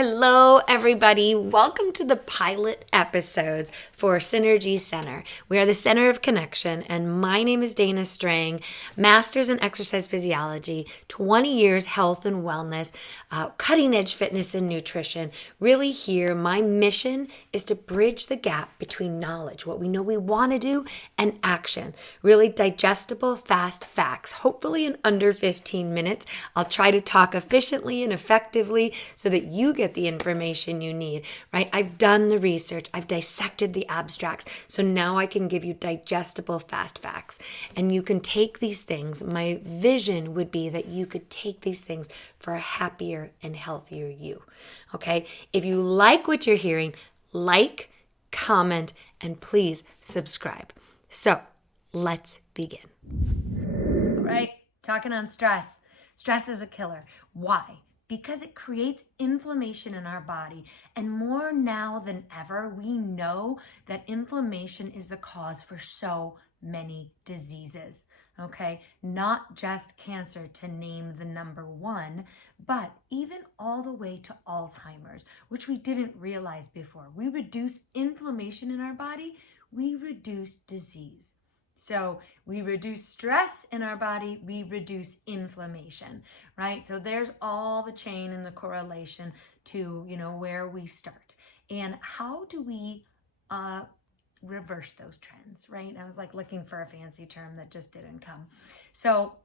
Hello, everybody. Welcome to the pilot episodes for Synergy Center. We are the center of connection, and my name is Dana Strang, master's in exercise physiology, 20 years health and wellness, cutting edge fitness and nutrition. Really, here, my mission is to bridge the gap between knowledge, what we know we want to do, and action. Really digestible, fast facts, hopefully in under 15 minutes. I'll try to talk efficiently and effectively so that you get the information you need, right? I've done the research. I've dissected the abstracts. So now I can give you digestible, fast facts. And you can take these things. My vision would be that you could take these things for a happier and healthier you, okay? If you like what you're hearing, like, comment, and please subscribe. So let's begin. All right, talking on stress. Stress is a killer. Why? Because it creates inflammation in our body. And more now than ever, we know that inflammation is the cause for so many diseases, okay? Not just cancer, to name the number one, but even all the way to Alzheimer's, which we didn't realize before. We reduce inflammation in our body, we reduce disease. So we reduce stress in our body, we reduce inflammation, right? So there's all the chain and the correlation to, where we start. And how do we reverse those trends, right? I was like looking for a fancy term that just didn't come. So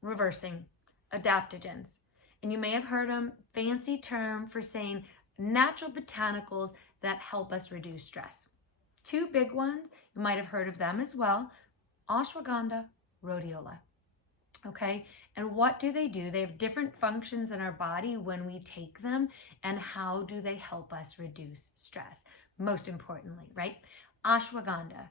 reversing, adaptogens. And you may have heard them, fancy term for saying natural botanicals that help us reduce stress. Two big ones, you might have heard of them as well. Ashwaghanda, rhodiola, okay? And what do? They have different functions in our body when we take them, and how do they help us reduce stress? Most importantly, right? Ashwaghanda,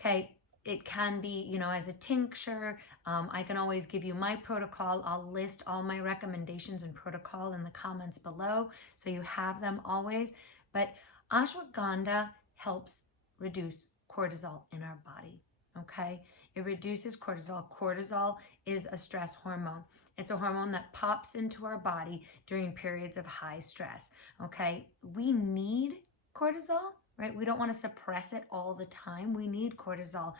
okay? It can be, as a tincture. I can always give you my protocol. I'll list all my recommendations and protocol in the comments below, so you have them always. But ashwagandha helps reduce cortisol in our body, okay? It reduces cortisol. Cortisol is a stress hormone. It's a hormone that pops into our body during periods of high stress, okay? We need cortisol, right? We don't want to suppress it all the time. We need cortisol.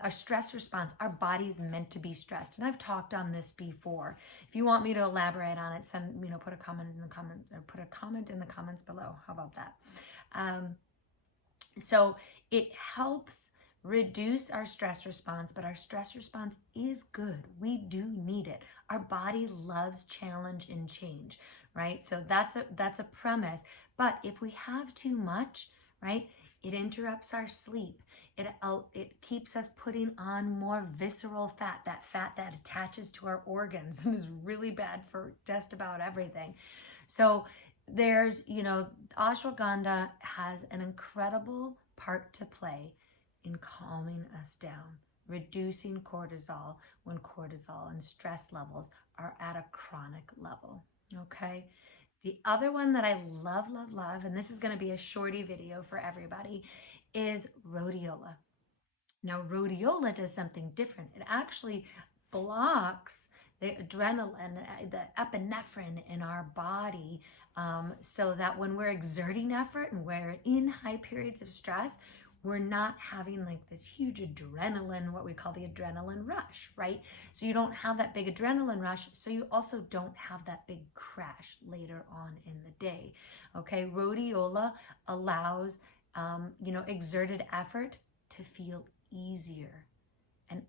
A stress response. Our body's meant to be stressed. And I've talked on this before. If you want me to elaborate on it, put a comment in the comment, or put a comment in the comments below. How about that? So it helps reduce our stress response, but our stress response is good. We do need it. Our body loves challenge and change, right? So that's a premise. But if we have too much, right, it interrupts our sleep. It keeps us putting on more visceral fat, that fat that attaches to our organs and is really bad for just about everything. So there's, ashwagandha has an incredible part to play in calming us down, reducing cortisol when cortisol and stress levels are at a chronic level, okay? The other one that I love, and this is going to be a shorty video for everybody, is rhodiola. Now, rhodiola does something different. It actually blocks the adrenaline, the epinephrine in our body, so that when we're exerting effort and we're in high periods of stress, we're not having like this huge adrenaline, what we call the adrenaline rush, right? So you don't have that big adrenaline rush, so you also don't have that big crash later on in the day, okay? Rhodiola allows, exerted effort to feel easier. And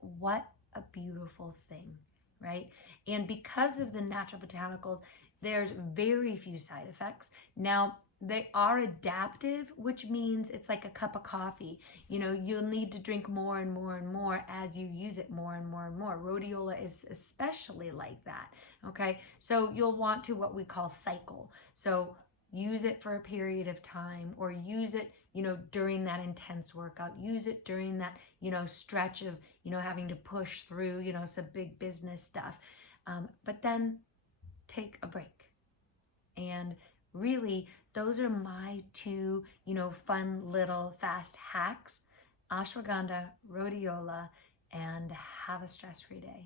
what a beautiful thing, right? And because of the natural botanicals, there's very few side effects. Now, they are adaptive, which means it's like a cup of coffee. You'll need to drink more and more and more as you use it more and more and more. Rhodiola is especially like that, okay? So you'll want to, what we call, cycle. So use it for a period of time, or use it, during that intense workout. Use it during that, stretch of, having to push through, some big business stuff. But then take a break. And really, those are my two, fun little fast hacks: ashwagandha, rhodiola, and have a stress-free day.